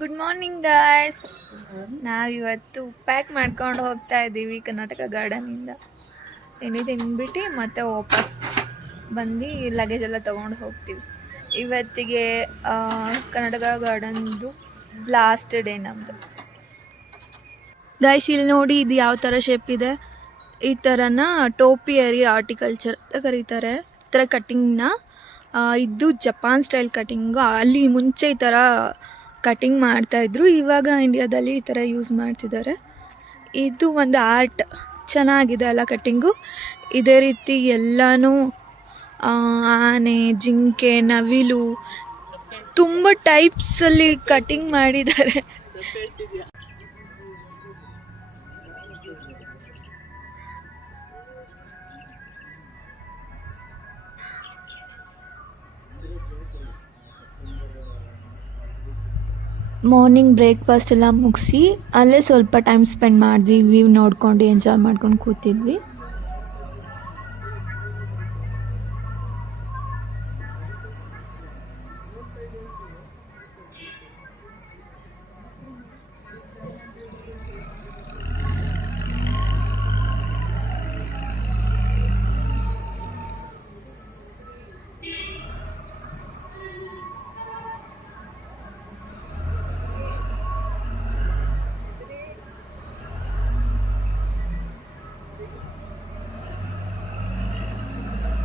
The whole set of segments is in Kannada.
Good morning guys. ನಾವಿವತ್ತು ಪ್ಯಾಕ್ ಮಾಡ್ಕೊಂಡು ಹೋಗ್ತಾ ಇದ್ದೀವಿ ಕರ್ನಾಟಕ ಗಾರ್ಡನಿಂದ. ತಿಂದ್ಬಿಟ್ಟು ಮತ್ತೆ ವಾಪಸ್ ಬಂದು ಲಗೇಜ್ ಎಲ್ಲ ತೊಗೊಂಡು ಹೋಗ್ತೀವಿ. ಇವತ್ತಿಗೆ ಕರ್ನಾಟಕ ಗಾರ್ಡನ್ದು ಲಾಸ್ಟ್ ಡೇ ನಮ್ಮದು. ಗಾಯ್ಸ್ ಇಲ್ಲಿ ನೋಡಿ, ಇದು ಯಾವ ಥರ ಶೇಪ್ ಇದೆ. ಈ ಥರನ ಟೋಪಿಯರಿ ಆರ್ಟಿಕಲ್ಚರ್ ಅಂತ ಕರೀತಾರೆ. ಈ ಥರ ಕಟ್ಟಿಂಗ್ನ ಇದು ಜಪಾನ್ ಸ್ಟೈಲ್ ಕಟ್ಟಿಂಗು. ಅಲ್ಲಿ ಮುಂಚೆ ಈ ಥರ ಕಟ್ಟಿಂಗ್ ಮಾಡ್ತಾಯಿದ್ರು, ಇವಾಗ ಇಂಡಿಯಾದಲ್ಲಿ ಈ ಥರ ಯೂಸ್ ಮಾಡ್ತಿದ್ದಾರೆ. ಇದು ಒಂದು ಆರ್ಟ್, ಚೆನ್ನಾಗಿದೆ ಅಲ್ಲ ಕಟ್ಟಿಂಗು. ಇದೇ ರೀತಿ ಎಲ್ಲನೂ ಆನೆ, ಜಿಂಕೆ, ನವಿಲು ತುಂಬ ಟೈಪ್ಸಲ್ಲಿ ಕಟ್ಟಿಂಗ್ ಮಾಡಿದ್ದಾರೆ. ಮಾರ್ನಿಂಗ್ ಬ್ರೇಕ್ಫಾಸ್ಟ್ ಎಲ್ಲ ಮುಗಿಸಿ ಅಲ್ಲೇ ಸ್ವಲ್ಪ ಟೈಮ್ ಸ್ಪೆಂಡ್ ಮಾಡಿದ್ವಿ. ವ್ಯೂ ನೋಡ್ಕೊಂಡು ಎಂಜಾಯ್ ಮಾಡ್ಕೊಂಡು ಕೂತಿದ್ವಿ.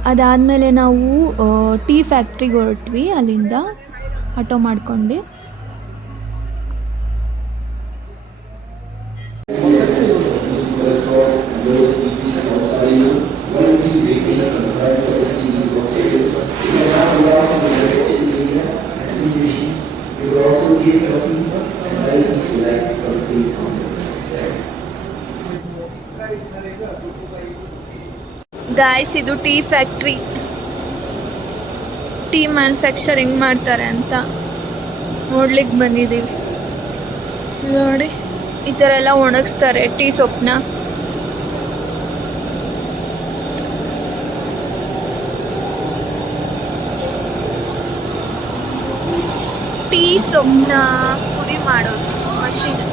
ಅದಾದಮೇಲೆ ನಾವು ಟೀ ಫ್ಯಾಕ್ಟ್ರಿಗೆ ಹೊರಟ್ವಿ. ಅಲ್ಲಿಂದ ಆಟೋ ಮಾಡ್ಕೊಂಡು ಗಾಯ್ಸ್, ಇದು ಟೀ ಫ್ಯಾಕ್ಟ್ರಿ. ಟೀ ಮ್ಯಾನುಫ್ಯಾಕ್ಚರಿಂಗ್ ಮಾಡ್ತಾರೆ ಅಂತ ನೋಡ್ಲಿಕ್ಕೆ ಬಂದಿದ್ದೀವಿ. ನೋಡಿ, ಈ ಥರ ಎಲ್ಲ ಒಣಗಿಸ್ತಾರೆ ಟೀ ಸೊಪ್ಪನ್ನ. ಟೀ ಸೊಪ್ಪನ್ನ ಪುಡಿ ಮಾಡೋದು ಮಷೀನ್.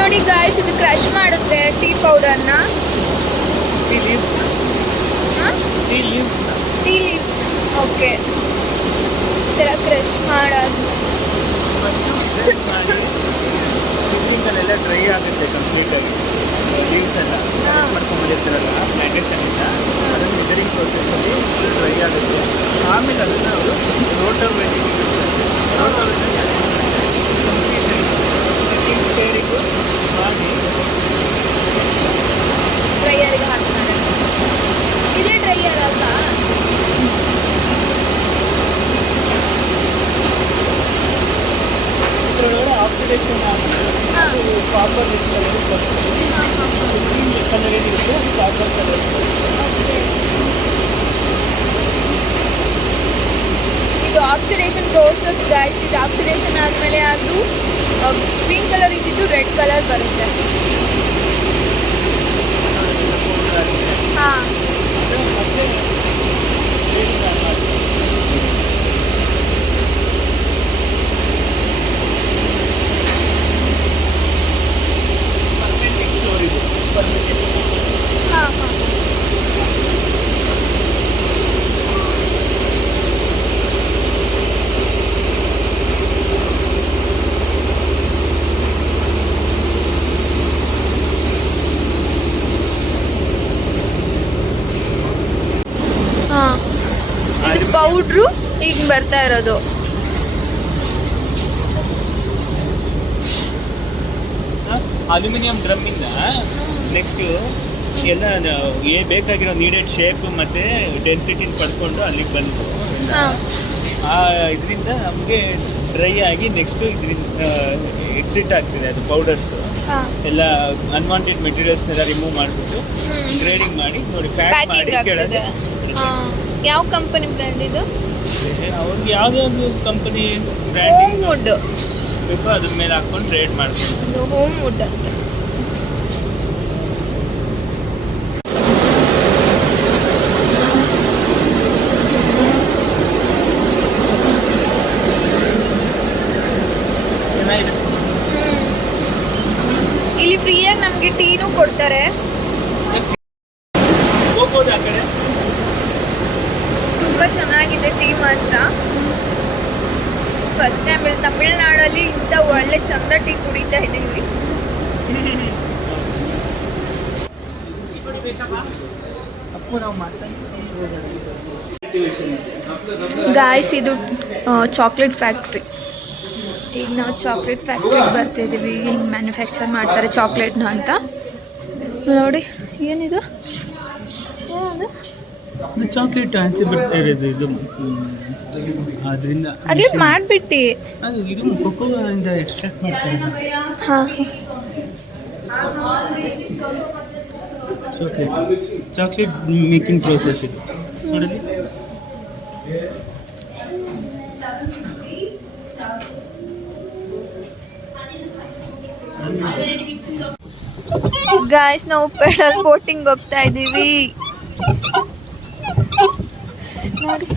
ನೋಡಿ ಗಾಯ್ಸ್, ಇದು ಕ್ರಷ್ ಮಾಡುತ್ತೆ ಟೀ ಪೌಡರ್ನ. Tea leaves okay. ಈ ಥರ ಕ್ರಷ್ ಮಾಡೋದು ಎಲ್ಲ ಡ್ರೈ ಆಗುತ್ತೆ ಕಂಪ್ಲೀಟಾಗಿ. ಲೀವ್ಸ್ ಎಲ್ಲ ಮಾಡ್ಕೊಂಡ್ಬಂದಿರ್ತಾರಲ್ಲ ಪ್ಲಾಂಟೇಷನಿಂದ, ಅದನ್ನು ಮೆಜರಿಂಗ್ ಪ್ರೊಸೆಸ್ಸಲ್ಲಿ ಡ್ರೈ ಆಗುತ್ತೆ. ಆಮೇಲೆ ಅದನ್ನು ಅವರು ರೋಟರ್ ವೆಲ್ಡಿಂಗ್ ಪೇರಿಗೂ ಮಾಡಿ ಡ್ರೈಯರ್ಗೆ ಹಾಕ್ತಾರೆ. ಇದೇ ಡ್ರೈಯರ್ ಅಲ್ಲ, ಇದರೊಳಗಡೆ ಆಕ್ಸಿಡೇಷನ್ ಆಗಿ ಅದು ಕಾಪರ್ ಕಲರ್ ಬರ್ತದೆ. ಕಲರ್ ಏನಿರುತ್ತೆ ಅದು ಕಾಪರ್ ಕಲರ್. ಇದು ಆಕ್ಸಿಡೇಷನ್ ಪ್ರೋಸೆಸ್ ಗಾಯ್ಸ್. ಇದು ಆಕ್ಸಿಡೇಷನ್ ಆದಮೇಲೆ ಅದು ಗ್ರೀನ್ ಕಲರ್ ಇದ್ದಿದ್ದು ರೆಡ್ ಕಲರ್ ಬರುತ್ತೆ. ಹಾಂ, ಹಾಂ ಹಾಂ. ಇದು ಪೌಡ್ರು ಈಗ ಬರ್ತಾ ಇರೋದು. ಅಲ್ಯೂಮಿನಿಯಂ ಡ್ರಮ್ಮಿಂದ ನೆಕ್ಸ್ಟ್ ಎಲ್ಲ ಬೇಕಾಗಿರೋ ನೀಡೆಡ್ ಶೇಪ್ ಮತ್ತು ಡೆನ್ಸಿಟಿನ ಪಡ್ಕೊಂಡು ಅಲ್ಲಿಗೆ ಬಂತು. ಇದರಿಂದ ನಮಗೆ ಡ್ರೈ ಆಗಿ ನೆಕ್ಸ್ಟು ಇದರಿಂದ ಎಕ್ಸಿಟ್ ಆಗ್ತಿದೆ ಅದು ಪೌಡರ್ಸು. ಹಾಂ ಎಲ್ಲ ಅನ್ವಾಂಟೆಡ್ ಮೆಟೀರಿಯಲ್ಸ್ನೆಲ್ಲ ರಿಮೂವ್ ಮಾಡಿಬಿಟ್ಟು ಗ್ರೇಡಿಂಗ್ ಮಾಡಿ ನೋಡಿ ಪ್ಯಾಕ್ ಮಾಡಿ ಪ್ಯಾಕಿಂಗ್ ಕೆಳಗೆ ಆಗ್ತದೆ. ಹಾಂ, ಯಾವ ಕಂಪನಿ ಬ್ರ್ಯಾಂಡ್ ಇದು? ಅವ್ರಿಗೆ ಯಾವುದೇ ಒಂದು ಕಂಪನಿ ಹೋಮ್ ಬ್ರ್ಯಾಂಡಿಂಗ್ ವುಡ್. ಬೇಕೋ ಅದ್ರ ಮೇಲೆ ಹಾಕೊಂಡು ರೇಟ್ ಮಾಡ್ಕೊಂಡು ಇದು ಹೋಮ್ ವುಡ್ ಅಂತ. ಚೆನ್ನಾಗಿದೆ. ಇಲ್ಲಿ ಫ್ರೀಯಾಗಿ ನಮಗೆ ಟೀನೂ ಕೊಡ್ತಾರೆ. ಹೋಗ್ಬೋದು ಆ ಕಡೆ. ತುಂಬ ಚೆನ್ನಾಗಿದೆ ಟೀ ಮಾತ್ರ. ಫಸ್ಟ್ ಟೈಮ್ ಇಲ್ಲಿ ತಮಿಳ್ನಾಡಲ್ಲಿ ಇಂಥ ಒಳ್ಳೆ ಚಂದ ಟೀ ಕುಡಿತಾ ಇದ್ದೀವಿ. ಗಾಯ್ಸ್, ಇದು ಚಾಕ್ಲೇಟ್ ಫ್ಯಾಕ್ಟ್ರಿ. ಈಗ ನಾವು ಚಾಕ್ಲೇಟ್ ಫ್ಯಾಕ್ಟ್ರಿಗೆ ಬರ್ತಿದ್ದೀವಿ. ಹಿಂಗೆ ಮ್ಯಾನುಫ್ಯಾಕ್ಚರ್ ಮಾಡ್ತಾರೆ ಚಾಕ್ಲೇಟ್ನ ಅಂತ. ನೋಡಿ ಏನಿದು, ಏನದು? ಇದು ಚಾಕ್ಲೇಟ್ ಆಚೆ ಬರ್ತಾ ಇರೋದು ಇದು ಅದರಿಂದ ಅದೇ ಮಾಡಿಬಿಟ್ಟು. ಅದು ಇದು ಕೊಕೊಯಿಂದ ಎಕ್ಸ್ಟ್ರಾಕ್ಟ್ ಮಾಡ್ತಾರೆ. ಹಾಂ, ಚಾಕ್ಲೇಟ್ ಮೇಕಿಂಗ್ ಪ್ರೋಸೆಸ್ ಇದು ನೋಡಿ. ಗಾಯ್ಸ್, ನಾವು ಪೆಡಲ್ ಬೋಟಿಂಗ್ ಹೋಗ್ತಾ ಇದ್ದೀವಿ ನೋಡಿ.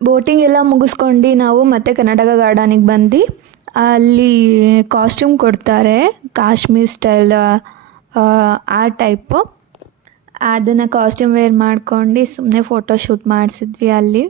ಬೋಟಿಂಗ್ ಎಲ್ಲ ಮುಗಿಸ್ಕೊಂಡು ನಾವು ಮತ್ತೆ ಕರ್ನಾಟಕ ಗಾರ್ಡನಿಗೆ ಬಂದು ಅಲ್ಲಿ ಕಾಸ್ಟ್ಯೂಮ್ ಕೊಡ್ತಾರೆ, ಕಾಶ್ಮೀರ್ ಸ್ಟೈಲ್ ಆ ಟೈಪು. ಅದನ್ನು ಕಾಸ್ಟ್ಯೂಮ್ ವೇರ್ ಮಾಡ್ಕೊಂಡು ಸುಮ್ಮನೆ ಫೋಟೋ ಶೂಟ್ ಮಾಡಿಸಿದ್ವಿ ಅಲ್ಲಿ.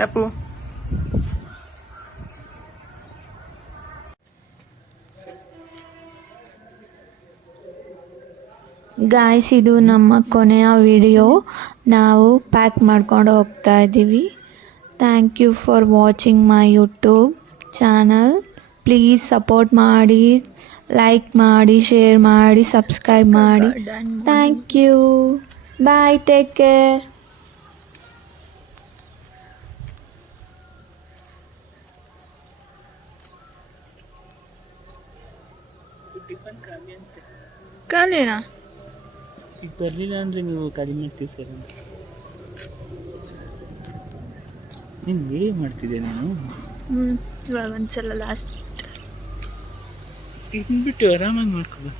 ಆ್ಯಪು ಗಾಯ್ಸ್, ಇದು ನಮ್ಮ ಕೊನೆಯ ವಿಡಿಯೋ. ನಾವು ಪ್ಯಾಕ್ ಮಾಡ್ಕೊಂಡು ಹೋಗ್ತಾ ಇದ್ದೀವಿ. Thank you for watching my YouTube channel. Please support ಮಾಡಿ, ಲೈಕ್ ಮಾಡಿ, ಶೇರ್ ಮಾಡಿ, ಸಬ್ಸ್ಕ್ರೈಬ್ ಮಾಡಿ. Thank you. Bye, take care. ಖಾಲಿನಾ? ಈಗ ಬರಲಿಲ್ಲ ಅಂದರೆ ನೀವು ಖಾಲಿ ಮಾಡ್ತೀವಿ ಸರ್. ನೀನು ವಿಡಿಯೋ ಮಾಡ್ತಿದ್ದೆ ನಾನು. ಇವಾಗ ಒಂದ್ಸಲ ಲಾಸ್ಟ್ ತಿಂದ್ಬಿಟ್ಟು ಆರಾಮಾಗಿ ಮಾಡ್ಕೊಬೋದು.